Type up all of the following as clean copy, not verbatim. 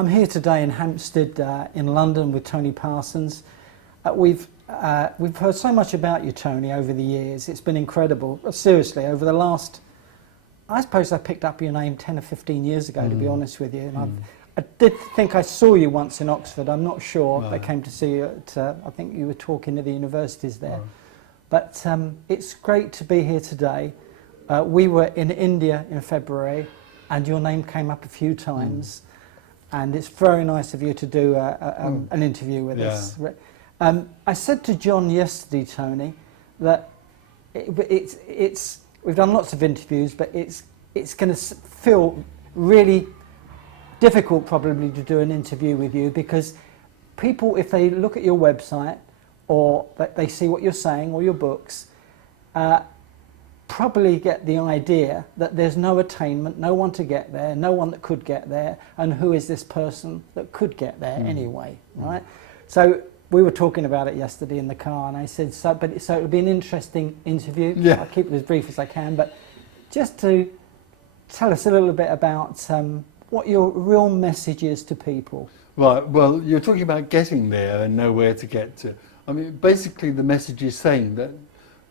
I'm here today in Hampstead in London with Tony Parsons. We've heard so much about you, Tony, over the years. It's been incredible. Seriously, over the last, I suppose I picked up your name 10 or 15 years ago, to be honest with you. And I did think I saw you once in Oxford. I'm not sure. I came to see you at, I think you were talking to the universities there. But it's great to be here today. We were in India in February, and your name came up a few times. And it's very nice of you to do an interview with us. I said to John yesterday, Tony, that we've done lots of interviews, but it's going to feel really difficult probably to do an interview with you, because people, if they look at your website or they see what you're saying or your books, probably get the idea that there's no attainment, no one to get there, no one that could get there, and who is this person that could get there anyway, right? So we were talking about it yesterday in the car, and I said, so it'll be an interesting interview. I'll keep it as brief as I can, but just to tell us a little bit about what your real message is to people. Right, well, you're talking about getting there and know where to get to. I mean, basically the message is saying that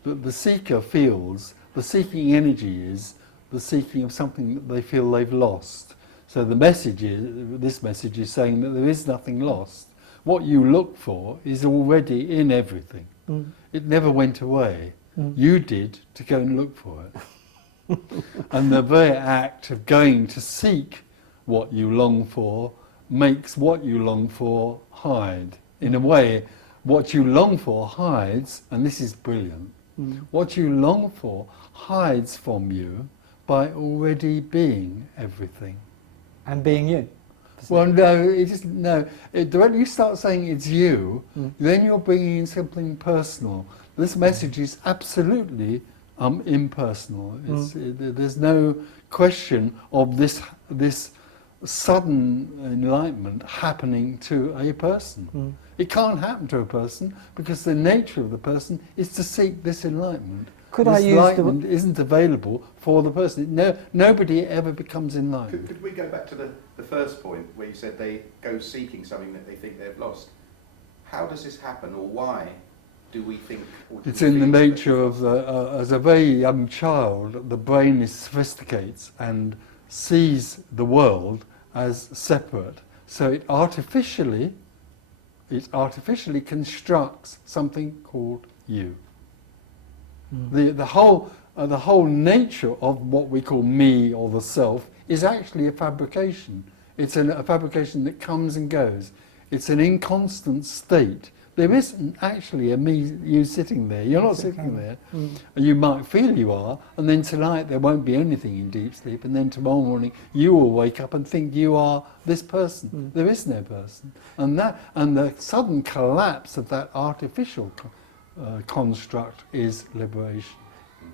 the seeker feels, the seeking energy is the seeking of something that they feel they've lost. So the message is, this message is saying that there is nothing lost. What you look for is already in everything. It never went away. You did to go and look for it. And the very act of going to seek what you long for makes what you long for hide. In a way, what you long for hides, and this is brilliant, what you long for hides from you by already being everything. And being you. Well, no, it isn't. No, when you start saying it's you, then you're bringing in something personal. This message is absolutely impersonal. There's no question of this sudden enlightenment happening to a person. It can't happen to a person because the nature of the person is to seek this enlightenment. This enlightenment isn't available for the person. Nobody ever becomes enlightened. Could we go back to the first point where you said they go seeking something that they think they've lost? How does this happen, or why do we think... It's in the nature of, as a very young child, the brain sophisticates and sees the world as separate. So it artificially constructs something called you. The whole nature of what we call me or the self is actually a fabrication. It's a fabrication that comes and goes. It's an inconstant state. There isn't actually a me, you sitting there. You're not sitting there. You might feel you are, and then tonight there won't be anything in deep sleep, and then tomorrow morning you will wake up and think you are this person. There is no person. And the sudden collapse of that artificial construct is liberation.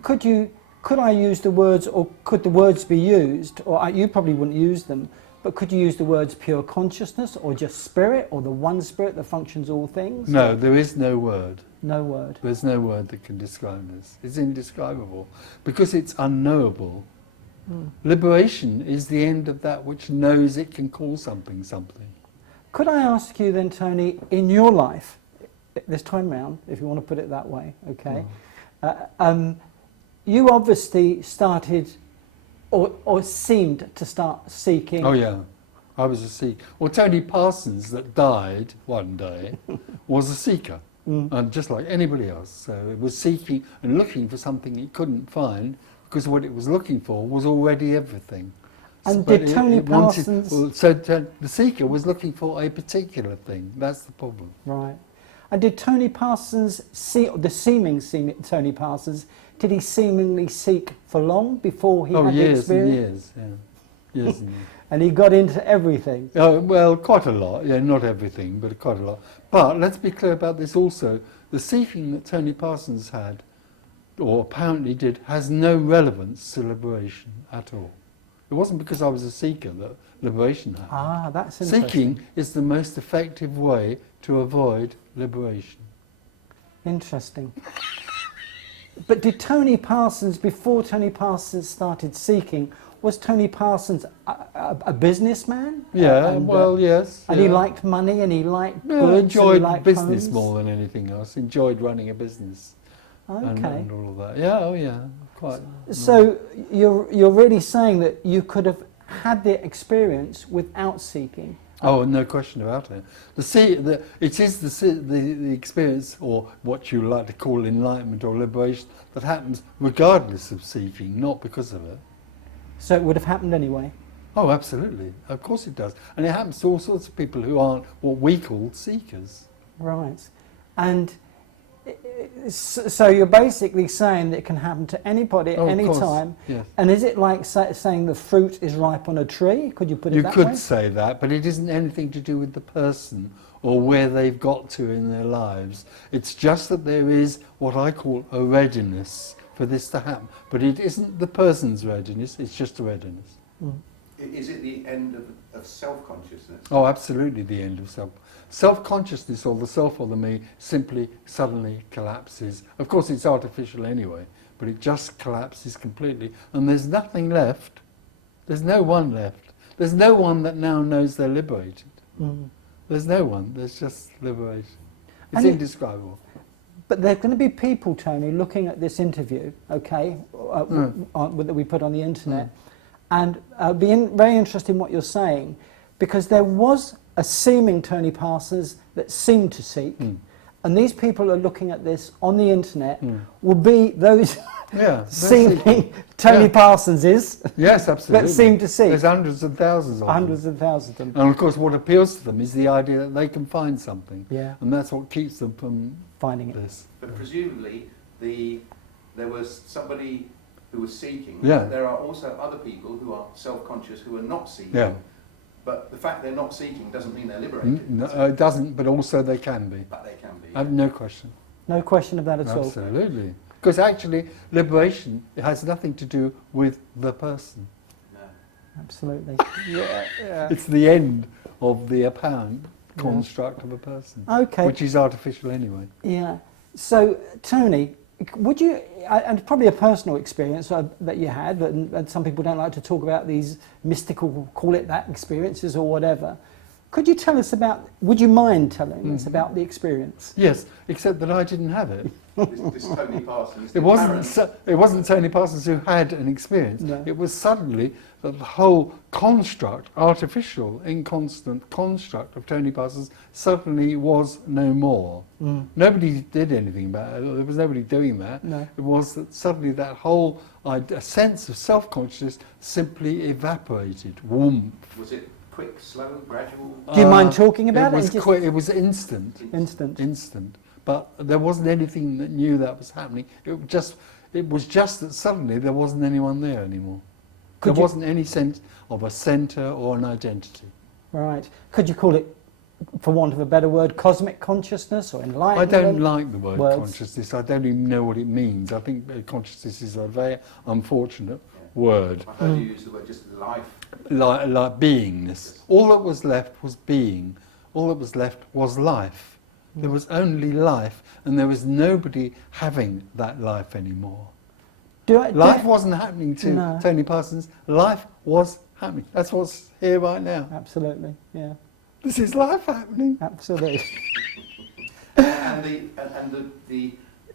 Could I use the words, or could the words be used, or you probably wouldn't use them, but could you use the words pure consciousness, or just spirit, or the one spirit that functions all things? No, there is no word. No word. There's no word that can describe this. It's indescribable because it's unknowable. Liberation is the end of that which knows it can call something something. Could I ask you then, Tony, in your life, this time round, if you want to put it that way, okay, you obviously started or seemed to start seeking... Oh yeah, I was a seeker. Well, Tony Parsons, that died one day, was a seeker, and just like anybody else. So it was seeking and looking for something it couldn't find, because what it was looking for was already everything. And did Tony Parsons... the seeker was looking for a particular thing. That's the problem. Right. And did Tony Parsons, the seeming Tony Parsons, did he seemingly seek for long before he had the experience? Oh, years and years. And he got into everything? Well, quite a lot. Yeah, not everything, but quite a lot. But let's be clear about this also. The seeking that Tony Parsons had, or apparently did, has no relevance to liberation at all. It wasn't because I was a seeker that liberation happened. Ah, that's interesting. Seeking is the most effective way to avoid liberation. Interesting. But did Tony Parsons, before Tony Parsons started seeking, was Tony Parsons a businessman? Yeah, well, yes. And yeah. he liked money, and he liked Yeah, goods, enjoyed and he liked business homes? more than anything else. Enjoyed running a business Okay. and all of that. Yeah, oh yeah, quite. So you're really saying that you could have had the experience without seeking? Oh, no question about it. It is the experience, or what you like to call enlightenment or liberation, that happens regardless of seeking, not because of it. So it would have happened anyway? Oh, absolutely. Of course it does. And it happens to all sorts of people who aren't what we call seekers. Right. And so you're basically saying that it can happen to anybody at Oh, of any course, time. yes. And is it like saying the fruit is ripe on a tree? Could you put it You that could way? say that, but it isn't anything to do with the person or where they've got to in their lives. It's just that there is what I call a readiness for this to happen. But it isn't the person's readiness, it's just a readiness. Mm. Is it the end of self-consciousness? Oh, absolutely the end of self. Self-consciousness, or the self or the me, simply suddenly collapses. Of course it's artificial anyway, but it just collapses completely. And there's nothing left. There's no one left. There's no one that now knows they're liberated. Mm. There's no one. There's just liberation. It's And indescribable. But there are going to be people, Tony, looking at this interview, okay, that we put on the internet, and very interested in what you're saying, because there was a seeming Tony Parsons that seemed to seek, and these people are looking at this on the internet, will be those Yeah, seeming Tony Parsoneses yes, absolutely. that seem to seek. There's hundreds and thousands of Hundreds them. and thousands of them. And of course what appeals to them is the idea that they can find something. Yeah. And that's what keeps them from Finding it. this. But presumably, there was somebody who was seeking. Yeah. But there are also other people who are self-conscious who are not seeking. Yeah. But the fact they're not seeking doesn't mean they're liberated. No, it doesn't, but also they can be. But they can be. I have no question. No question of that at all. Absolutely. Because actually, liberation has nothing to do with the person. No. Absolutely. Yeah. It's the end of the apparent construct of a person, Okay. which is artificial anyway. Yeah. So, Tony, would you, and probably a personal experience that you had, and some people don't like to talk about these mystical, call it that, experiences or whatever. Could you tell us about, would you mind telling us about the experience? Yes, except that I didn't have it. This Tony Parsons. It wasn't Tony Parsons who had an experience. No. It was suddenly that the whole construct, artificial, inconstant construct of Tony Parsons suddenly was no more. Nobody did anything about it. There was nobody doing that. No. It was that suddenly that whole sense of self-consciousness simply evaporated. Whoomp. Was it quick, slow, gradual? Do you mind talking about it? It was quick. It was instant. Instant. Instant. But there wasn't anything that knew that was happening. It was just that suddenly there wasn't anyone there anymore. There wasn't any sense of a centre or an identity. Right. Could you call it, for want of a better word, cosmic consciousness or I enlightenment? don't like the word Words. consciousness. I don't even know what it means. I think consciousness is a very unfortunate word. I heard you use the word just life. Like beingness. All that was left was being. All that was left was life. There was only life, and there was nobody having that life anymore. Life wasn't happening to Tony Parsons. Life was happening. That's what's here right now. Absolutely, yeah. This is life happening. Absolutely. and the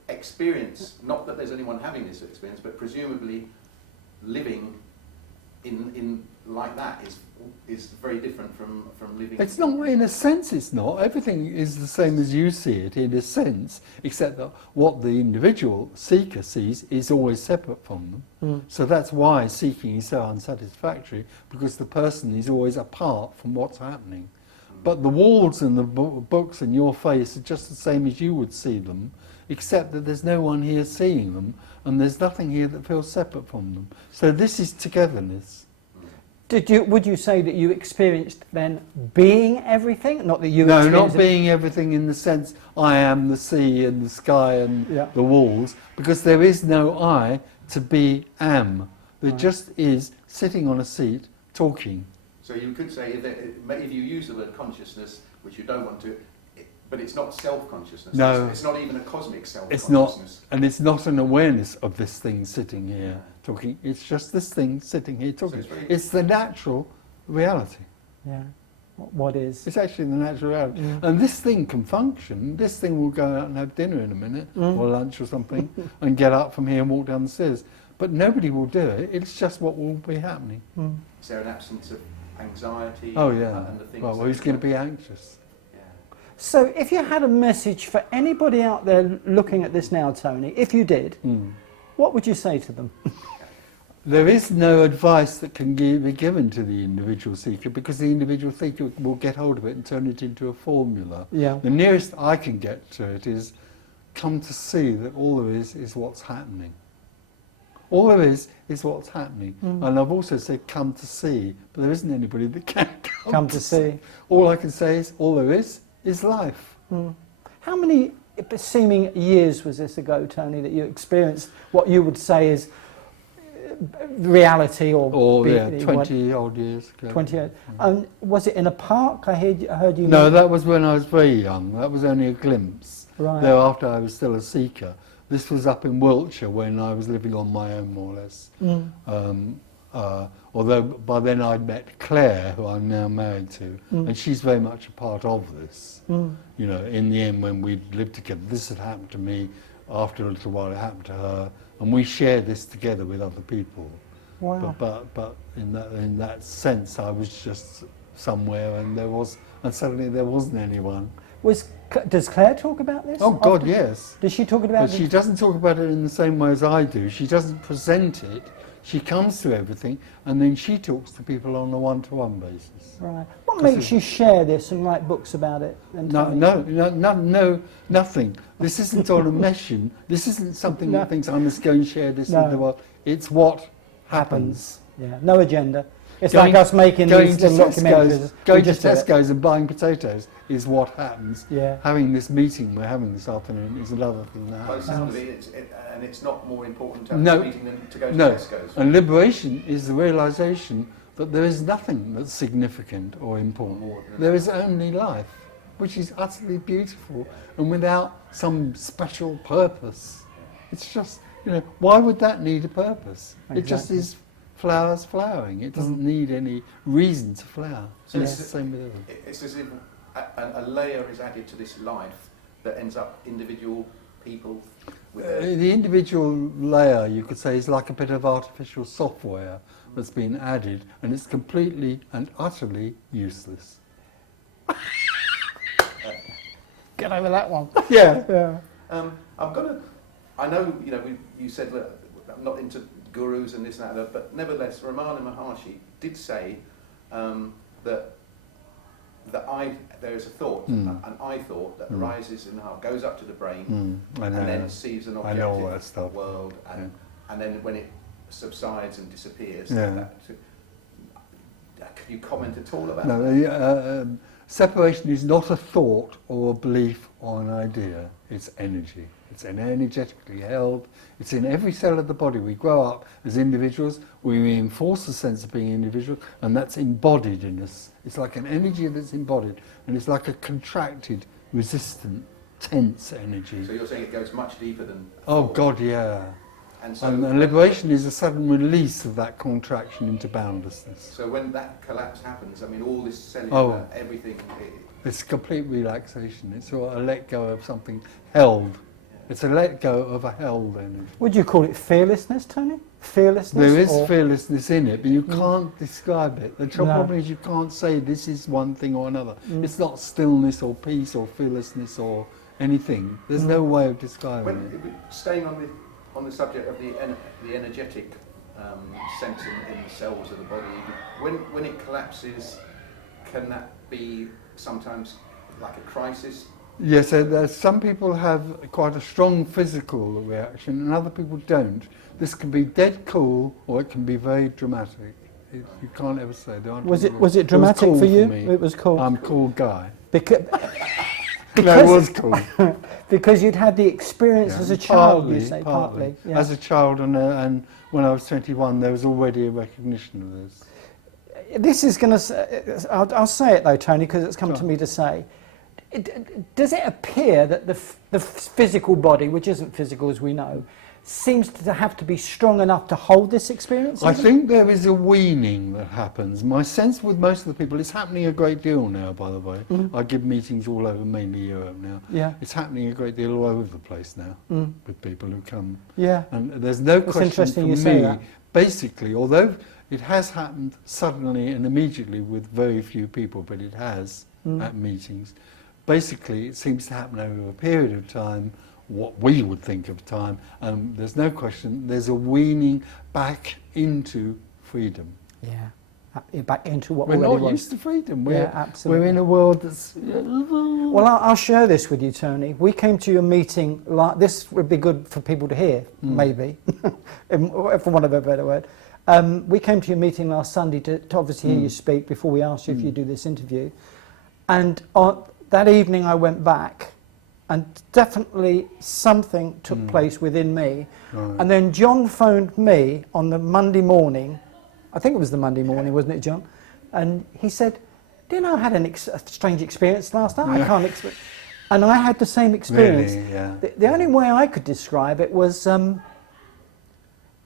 experience, not that there's anyone having this experience, but presumably living in like that is very different from living. It's not, in a sense it's not. Everything is the same as you see it in a sense, except that what the individual seeker sees is always separate from them. So that's why seeking is so unsatisfactory, because the person is always apart from what's happening. But the walls and the books and your face are just the same as you would see them, except that there's no one here seeing them, and there's nothing here that feels separate from them. So this is togetherness. Would you say that you experienced then being everything? Not that you No, experienced not being everything in the sense I am the sea and the sky and the walls, because there is no I to be am. There just is sitting on a seat talking. So you could say if you use the word consciousness, which you don't want to, But it's not self-consciousness. No. It's not even a cosmic It's self-consciousness. not, and it's not an awareness of this thing sitting here talking. It's just this thing sitting here talking. So it's the natural reality. Yeah. What is? It's actually the natural reality. Yeah. And this thing can function. This thing will go out and have dinner in a minute, or lunch or something, and get up from here and walk down the stairs. But nobody will do it. It's just what will be happening. Is there an absence of anxiety? Oh yeah. And the things Well, that who's going to be anxious? Yeah. So if you had a message for anybody out there looking at this now, Tony, if you did, what would you say to them? There is no advice that can be given to the individual seeker, because the individual seeker will get hold of it and turn it into a formula. Yeah. The nearest I can get to it is come to see that all there is what's happening. All there is what's happening. And I've also said come to see, but there isn't anybody that can Come to see. All I can say is all there is life. How many seeming years was this ago, Tony, that you experienced what you would say is reality, or yeah, 20 odd years ago. 28. Was it in a park? I heard you. No, that was when I was very young. That was only a glimpse. Right. Thereafter, I was still a seeker. This was up in Wiltshire when I was living on my own, more or less. Although by then I'd met Claire, who I'm now married to, and she's very much a part of this. You know, in the end, when we lived together, this had happened to me. After a little while, it happened to her, and we shared this together with other people. Wow. But in that sense, I was just somewhere, and suddenly there wasn't anyone. Does Claire talk about this? Oh God, often? yes. Does she talk about But she doesn't talk about it in the same way as I do. She doesn't present it. She comes to everything, and then she talks to people on a one-to-one basis. Right. What makes you share this and write books about it? No, nothing. This isn't on a mission. This isn't something that thinks I must go and share this in the world. It's what happens. Yeah, no agenda. It's like us making these little documentaries. Going to Tesco's and buying potatoes is what happens. Yeah. Having this meeting we're having this afternoon is another thing that happens. Possibly, and it's not more important to have a meeting than to go to Tesco's. And liberation is the realisation that there is nothing that's significant or important. There is only life, which is utterly beautiful and without some special purpose. It's just, why would that need a purpose? Exactly. It just is flowers flowering. It doesn't need any reason to flower. So it's the same with everything. It's as if a layer is added to this life that ends up individual people with The individual layer, you could say, is like a bit of artificial software that's been added, and it's completely and utterly useless. Get over that one. Yeah. I know, you said that I'm not into gurus and this and that, but nevertheless, Ramana Maharshi did say that there is a thought, an I thought that arises in the heart, goes up to the brain, and then sees an objective world, and then when it subsides and disappears. Can you comment at all about that? No, separation is not a thought or a belief or an idea. It's energy. It's energetically held. It's in every cell of the body. We grow up as individuals. We reinforce the sense of being individual, and that's embodied in us. It's like an energy that's embodied, and it's like a contracted, resistant, tense energy. So you're saying it goes much deeper than... Oh God, yeah. And liberation is a sudden release of that contraction into boundlessness. So when that collapse happens, all this cellular, everything... It's complete relaxation. It's sort of a let go of something held. It's a let go of a held energy. Would you call it fearlessness, Tony? Fearlessness? There is fearlessness in it, but you can't describe it. The problem is you can't say this is one thing or another. It's not stillness or peace or fearlessness or anything. There's no way of describing it. Staying on the subject of the energetic sense in the cells of the body, when it collapses, can that be sometimes like a crisis? Yes, some people have quite a strong physical reaction and other people don't. This can be dead cool or it can be very dramatic. You can't ever say. Was it dramatic cool for you? Me. It was cool. I'm a cool guy. Because No, it was cool. Because you'd had the experience as a child, you say, partly. Yeah. As a child and when I was 21 there was already a recognition of this. This is going to... I'll say it though, Tony, because it's come to me to say. does it appear that the physical body, which isn't physical as we know, seems to have to be strong enough to hold this experience? I think there is a weaning that happens. My sense with most of the people, it's happening a great deal now, by the way. I give meetings all over, mainly Europe now. Yeah. It's happening a great deal all over the place now with people who come. Yeah. And there's no It's question interesting for you say me, that. basically, although it has happened suddenly and immediately with very few people, but it has at meetings, basically it seems to happen over a period of time, what we would think of time, and there's no question, there's a weaning back into freedom. Yeah. Back into what We're already not was. used to freedom. Yeah, absolutely. We're in a world that's... Well, I'll share this with you, Tony. We came to your meeting, this would be good for people to hear, maybe, for want of a better word. We came to your meeting last Sunday to obviously hear you speak before we asked you if you do this interview. And that evening I went back, and definitely something took place within me. Right. And then John phoned me on the Monday morning, I think it was the Monday morning, wasn't it, John? And he said, do you know I had a strange experience last night? I can't explain. And I had the same experience. Really, yeah. The only way I could describe it was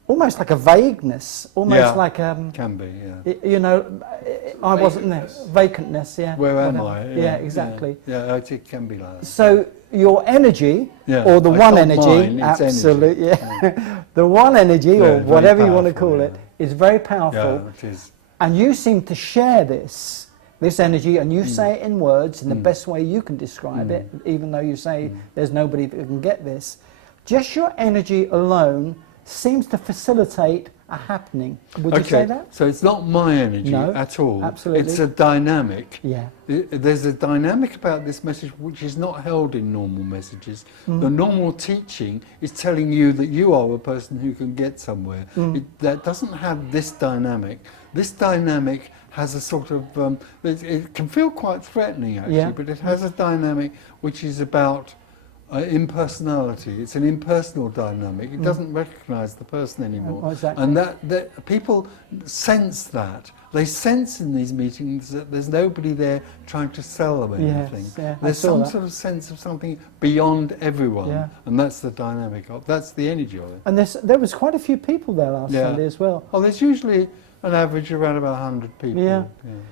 almost like a vagueness, almost like can be, yeah. you know, I wasn't there. Vacantness, yeah. Where am whatever. I? Yeah, exactly. Yeah, it can be like that. So your energy, Yeah, or the I one can't energy, mine, it's absolutely, energy. yeah. The one energy, Yeah, or very whatever you want to powerful, call yeah. it, is very powerful. Yeah, it is. And you seem to share this energy, and you say it in words in the best way you can describe it, even though you say there's nobody that can get this. Just your energy alone seems to facilitate a happening. Would you say that? So it's not my energy No, at all. absolutely. It's a dynamic. Yeah. There's a dynamic about this message which is not held in normal messages. The normal teaching is telling you that you are a person who can get somewhere. That doesn't have this dynamic. This dynamic has a sort of, it can feel quite threatening actually, but it has a dynamic which is about impersonality. It's an impersonal dynamic. It doesn't recognise the person anymore. Oh, exactly. And that people sense that. They sense in these meetings that there's nobody there trying to sell them anything. Yes, yeah, I There's saw some that. sort of sense of something beyond everyone. Yeah. And that's the dynamic of, that's the energy of it. And there was quite a few people there last Sunday as well. Oh, there's usually an average around about 100 people. Yeah.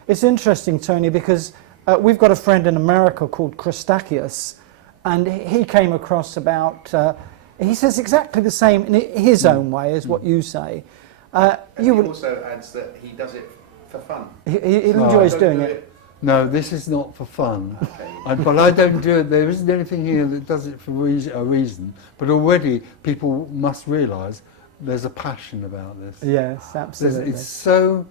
It's interesting, Tony, because we've got a friend in America called Christakis, and he came across about, he says exactly the same in his own way as what you say. He also adds that he does it for fun. He enjoys doing it. No, this is not for fun. Okay. But I don't do it. There isn't anything here that does it for a reason. But already people must realise there's a passion about this. Yes, absolutely. It's so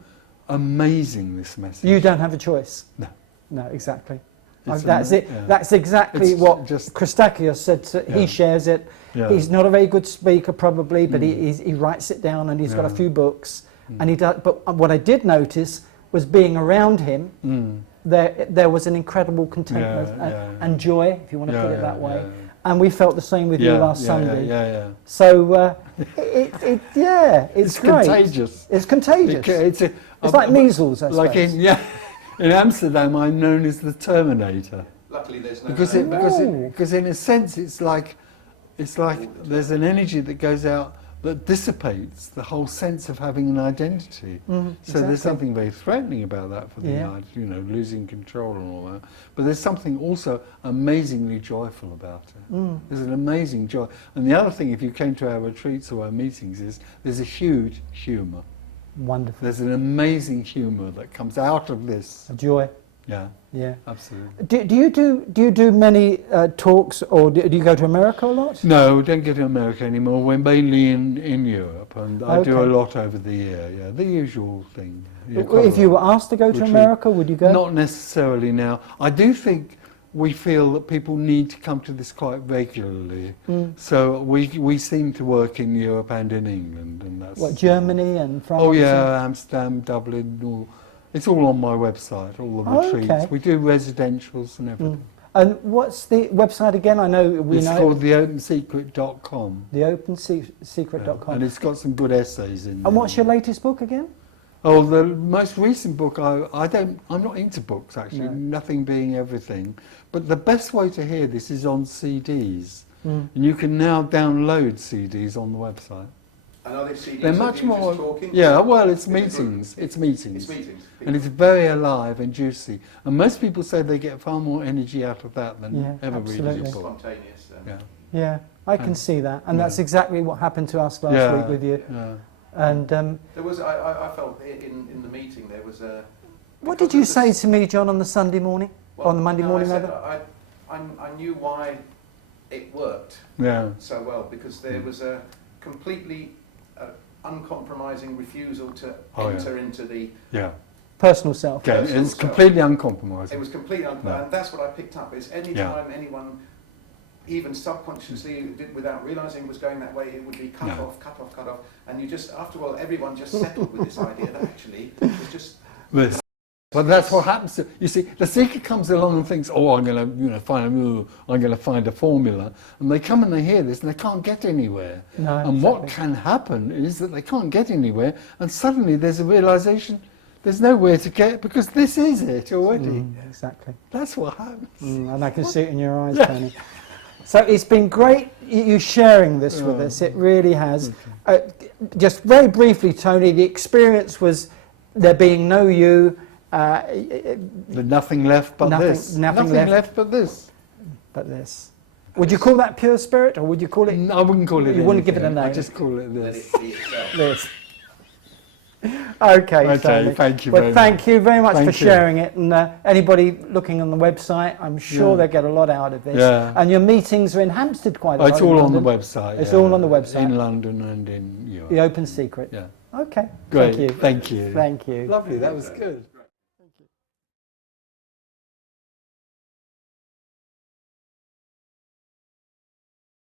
amazing, this message. You don't have a choice. No. No, exactly. It's That's it. yeah. That's exactly It's what just- Christakis said. He Yeah. shares it. Yeah. He's not a very good speaker, probably, but he writes it down, and he's got a Yeah. few books. And he does. But what I did notice was being around him. There was an incredible contentment and joy, if you want to put it that way. And we felt the same with you last Sunday. Yeah. So it's great. Contagious. It's contagious. It's like measles, I suppose. Like in Amsterdam, I'm known as the Terminator. Luckily, there's no. Because in a sense, it's like there's an energy that goes out that dissipates the whole sense of having an identity. So exactly. there's something very threatening about that for the Yeah. losing control and all that. But there's something also amazingly joyful about it. There's an amazing joy. And the other thing, if you came to our retreats or our meetings, is there's a huge humour. Wonderful. There's an amazing humour that comes out of this. A joy. Yeah, Yeah. absolutely. Do you do many talks, or do you go to America a lot? No, we don't get to America anymore. We're mainly in Europe, and I do a Okay. lot over the year. Yeah, the usual thing. Yeah, If you were asked to go to Retreat. America, would you go? Not necessarily now. I do think we feel that people need to come to this quite regularly. So we seem to work in Europe and in England, and that's What, Germany and France? Oh yeah, Amsterdam, Dublin. It's all on my website. All the retreats. Okay. We do residentials and everything. And what's the website again? I know It's called theopensecret.com. theopensecret.com. And it's got some good essays in there. And what's your latest book again? Oh, the most recent book, I'm not into books actually, No. nothing being everything. But the best way to hear this is on CDs. Mm. And you can now download CDs on the website. And are they CDs? They're of much you more, just talking? yeah, well, it's Is it meetings, it's meetings. It's meetings. And it's very alive and juicy. And most people say they get far more energy out of that than Yeah, ever reading a absolutely. book. Spontaneous. Yeah. Yeah, I can And- see that, and yeah. that's exactly what happened to us last Yeah, week with you. yeah. And There was, I felt in the meeting there was a... what because did you of the say s- to me, John, on the Sunday morning? well, on the Monday no, morning, I said rather? I knew why it worked Yeah. so well, because there was a completely uncompromising refusal to Oh, yeah. enter into the... Yeah. Personal self. Okay. Personal It's self. completely uncompromising. It was completely No. and that's what I picked up, is any Yeah. time anyone, even subconsciously, without realising was going that way, it would be cut No. off, cut off, cut off, and you just, after a while, everyone just settled with this idea that actually it was just... This. But that's what happens. You see, the seeker comes along and thinks, "Oh, I'm going to find a formula," and they come and they hear this and they can't get anywhere. No, And what exactly. can happen is that they can't get anywhere, and suddenly there's a realization there's nowhere to get because this is it already. Exactly. That's what happens. And I can see it in your eyes, Yeah. Tony. So it's been great you sharing this with Oh. us. It really has. Just very briefly, Tony, the experience was there being no you. There's nothing left but Nothing- this. nothing Nothing left. left but this. But this. Would you call that pure spirit, or would you call it I wouldn't call it. You wouldn't give it a anything. I name? just call it Let this. it be itself. this? Okay, Okay, Tony. thank you Well, very thank much. you very much Thank for you. sharing it. And anybody looking on the website, I'm sure Yeah. they'll get a lot out of this. Yeah. And your meetings are in Hampstead quite a Oh, lot. it's in all on the London. website. It's yeah. all on the website. In London and in Europe. The Open Secret. Yeah. Okay. Great. Thank you. Thank you. Thank you. Lovely. That was good.